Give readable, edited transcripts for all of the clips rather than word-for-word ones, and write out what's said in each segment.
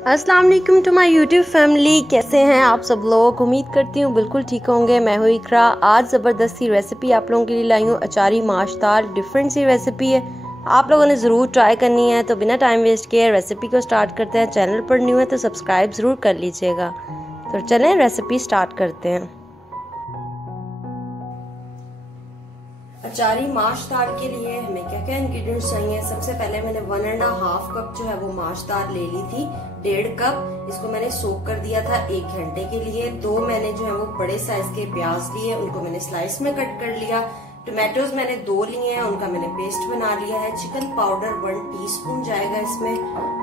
अस्सलाम वालेकुम to my YouTube family. कैसे हैं आप सब लोग? उम्मीद करती हूँ बिल्कुल ठीक होंगे। मैं हूँ इकरा। आज ज़बरदस्त सी रेसिपी आप लोगों के लिए लाई हूँ। अचारी माशदार डिफरेंट सी रेसिपी है, आप लोगों ने ज़रूर ट्राई करनी है। तो बिना टाइम वेस्ट किए रेसिपी को स्टार्ट करते हैं। चैनल पर न्यू है तो सब्सक्राइब ज़रूर कर लीजिएगा। तो चलें रेसिपी स्टार्ट करते हैं। अचारी माशदार के लिए हमें क्या क्या इंग्रेडिएंट्स चाहिए? सबसे पहले मैंने 1.5 कप जो है वो माशदार ले ली थी। 1.5 कप इसको मैंने सोक कर दिया था 1 घंटे के लिए। 2 मैंने जो है वो बड़े साइज के प्याज लिए, उनको मैंने स्लाइस में कट कर लिया। टोमेटोज मैंने 2 लिए हैं, उनका मैंने पेस्ट बना लिया है। चिकन पाउडर 1 टीस्पून जाएगा इसमें।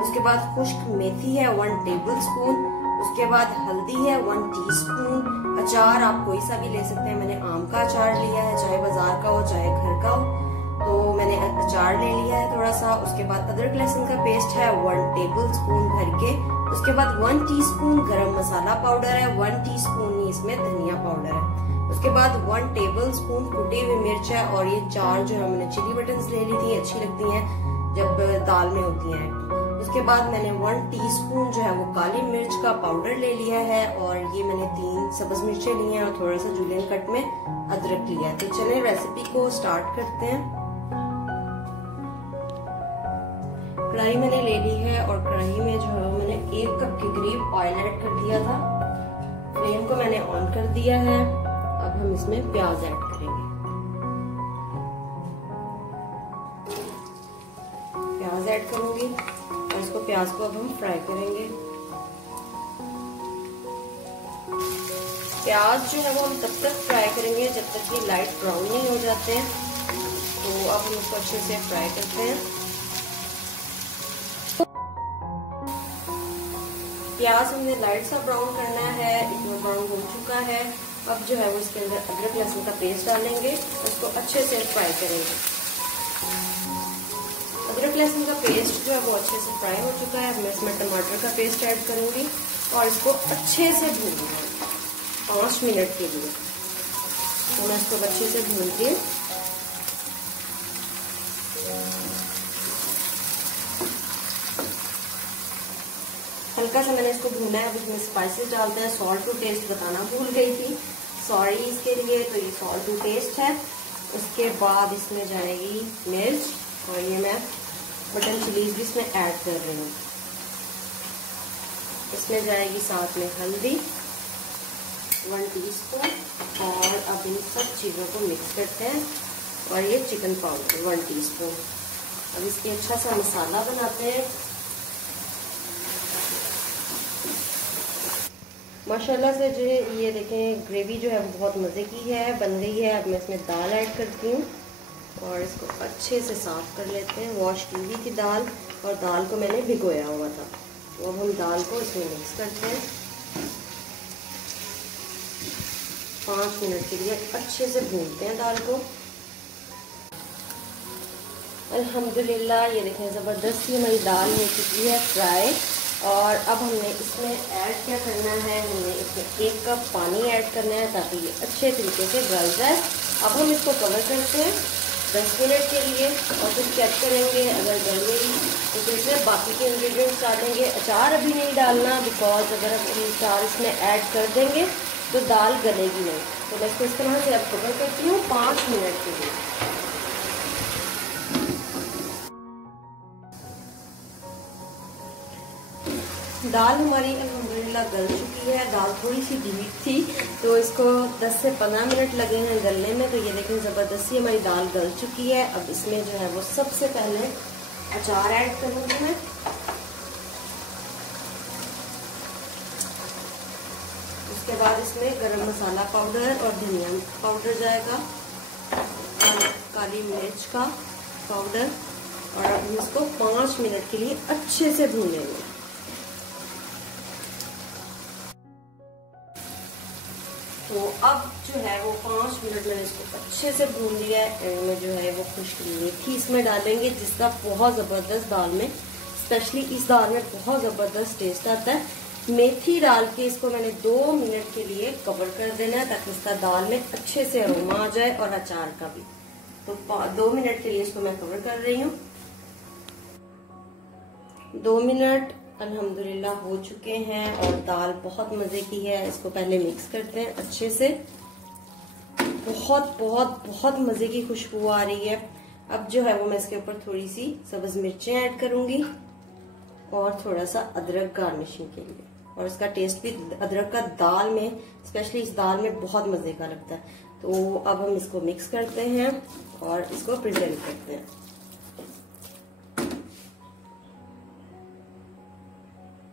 उसके बाद खुश्क मेथी है 1 टेबल स्पून। उसके बाद हल्दी है 1 टीस्पून। अचार आप कोई सा भी ले सकते हैं। मैंने आम का अचार लिया है, चाहे बाजार का हो चाहे घर का हो, तो मैंने अचार ले लिया है थोड़ा सा। उसके बाद अदरक लहसुन का पेस्ट है 1 टेबल स्पून भर के। उसके बाद 1 टीस्पून गरम मसाला पाउडर है, 1 टीस्पून ही इसमें धनिया पाउडर है। उसके बाद 1 टेबल स्पून कुटी हुई मिर्च है। और ये 4 जो है मैंने चिली बटन्स ले ली थी, अच्छी लगती हैं जब दाल में होती हैं। उसके बाद मैंने 1 टीस्पून जो है वो काली मिर्च का पाउडर ले लिया है। और ये मैंने 3 सब्ज मिर्चें ली हैं और थोड़ा सा जूलियन कट में अदरक लिया है। तो चलिए रेसिपी को स्टार्ट करते हैं। कढ़ाई मैंने ले ली है और कढ़ाई में जो है मैंने 1 कप के करीब ऑयल ऐड कर दिया था। फ्लेम को मैंने ऑन कर दिया है। अब हम इसमें प्याज ऐड करेंगे। प्याज ऐड करूंगी और इसको प्याज को अब हम फ्राई करेंगे। प्याज जो है वो हम तब तक फ्राई करेंगे जब तक ये लाइट ब्राउन नहीं हो जाते हैं। तो अब हम इसको अच्छे से फ्राई करते हैं। प्याज हमने लाइट सा ब्राउन करना है, इतना ब्राउन हो चुका है। अब जो है वो इसके अंदर अदरक लहसुन का पेस्ट डालेंगे, उसको अच्छे से फ्राई करेंगे। अदरक लहसुन का पेस्ट जो है वो अच्छे से फ्राई हो चुका है। मैं इसमें टमाटर का पेस्ट ऐड करूंगी और इसको अच्छे से भूनूंगी 5 मिनट के लिए। तो मैं इसको अच्छे से भूनती हूँ। हल्का सा मैंने इसको भूना है। अब इसमें स्पाइसेस डालते हैं। सॉल्ट टू टेस्ट बताना भूल गई थी, सॉरी इसके लिए। तो ये सॉल्ट टू टेस्ट है। उसके बाद इसमें जाएगी मिर्च और ये मैं बटन चिलीज भी इसमें ऐड कर रही हूँ। इसमें जाएगी साथ में हल्दी 1 टीस्पून। और अब इन सब चीज़ों को मिक्स करते हैं। और ये चिकन पाउडर 1 टीस्पून। अब इसके अच्छा सा मसाला बनाते हैं। माशाल्लाह से जो है ये देखें ग्रेवी जो है बहुत मज़े की है, बन गई है। अब मैं इसमें दाल ऐड करती हूँ और इसको अच्छे से साफ कर लेते हैं। वॉश की हुई थी दाल और दाल को मैंने भिगोया हुआ था। तो अब हम दाल को इसमें मिक्स करते हैं। 5 मिनट के लिए अच्छे से भूनते हैं दाल को। अल्हम्दुलिल्लाह ये देखें ज़बरदस्त सी हमारी दाल हो चुकी है फ्राई। और अब हमने इसमें ऐड क्या करना है, हमने इसमें 1 कप पानी ऐड करना है ताकि ये अच्छे तरीके से गल जाए। अब हम इसको कवर करते हैं 10 मिनट के लिए और फिर चेक करेंगे। अगर गल गई तो फिर इसमें बाकी के इंग्रेडिएंट्स डालेंगे। अचार अभी नहीं डालना, बिकॉज अगर हम अचार इसमें ऐड कर देंगे तो दाल गलेगी नहीं। तो मैं इसको इस तरह से अब कवर करती हूँ 5 मिनट के लिए। दाल हमारी अल्हम्दुलिल्लाह गल चुकी है। दाल थोड़ी सी ढीठ थी तो इसको 10 से 15 मिनट लगे हैं गलने में। तो ये देखें ज़बरदस्ती हमारी दाल गल चुकी है। अब इसमें जो है वो सबसे पहले अचार ऐड करूँगी मैं। उसके बाद इसमें गरम मसाला पाउडर और धनिया पाउडर जाएगा, काली मिर्च का पाउडर। और अब हम इसको 5 मिनट के लिए अच्छे से भूनेंगे। तो अब जो है वो 5 मिनट मैंने इसको अच्छे से भून लिया है। एंड में जो है वो खुश्क मेथी इसमें डालेंगे, जिसका बहुत ज़बरदस्त दाल में, स्पेशली इस दाल में बहुत ज़बरदस्त टेस्ट आता है। मेथी डाल के इसको मैंने 2 मिनट के लिए कवर कर देना है ताकि इसका दाल में अच्छे से अरोमा आ जाए और अचार का भी। तो 2 मिनट के लिए इसको मैं कवर कर रही हूँ। 2 मिनट अल्हम्दुलिल्लाह हो चुके हैं और दाल बहुत मजे की है। इसको पहले मिक्स करते हैं अच्छे से। बहुत बहुत बहुत मजे की खुशबू आ रही है। अब जो है वो मैं इसके ऊपर थोड़ी सी सब्ज मिर्चें ऐड करूंगी और थोड़ा सा अदरक गार्निशिंग के लिए। और इसका टेस्ट भी अदरक का दाल में, स्पेशली इस दाल में बहुत मजे का लगता है। तो अब हम इसको मिक्स करते हैं और इसको प्रेजेंट करते हैं।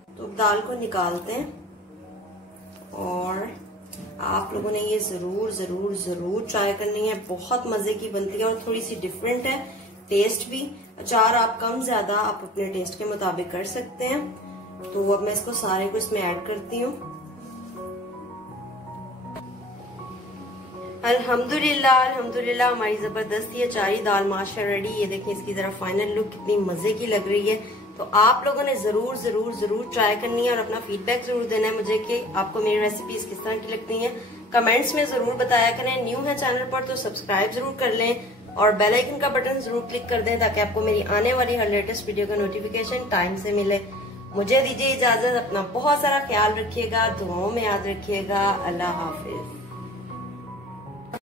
तो दाल को निकालते हैं और आप लोगों ने ये जरूर जरूर जरूर ट्राई करनी है। बहुत मजे की बनती है और थोड़ी सी डिफरेंट है टेस्ट भी। अचार आप कम ज्यादा आप अपने टेस्ट के मुताबिक कर सकते हैं। तो अब मैं इसको सारे को इसमें ऐड करती हूँ। अल्हम्दुलिल्लाह अल्हम्दुलिल्लाह हमारी जबरदस्त ये अचारी दाल माशा रेडी। ये देखें इसकी जरा फाइनल लुक कितनी मजे की लग रही है। तो आप लोगों ने जरूर जरूर जरूर ट्राई करनी है और अपना फीडबैक जरूर देना है मुझे कि आपको मेरी रेसिपीज किस तरह की लगती हैं। कमेंट्स में जरूर बताया करें। न्यू है चैनल पर तो सब्सक्राइब जरूर कर लें और बेल आइकन का बटन जरूर क्लिक कर दें ताकि आपको मेरी आने वाली हर लेटेस्ट वीडियो का नोटिफिकेशन टाइम से मिले। मुझे दीजिए इजाजत। अपना बहुत सारा ख्याल रखिएगा, दुआओं में याद रखिएगा। अल्लाह हाफिज।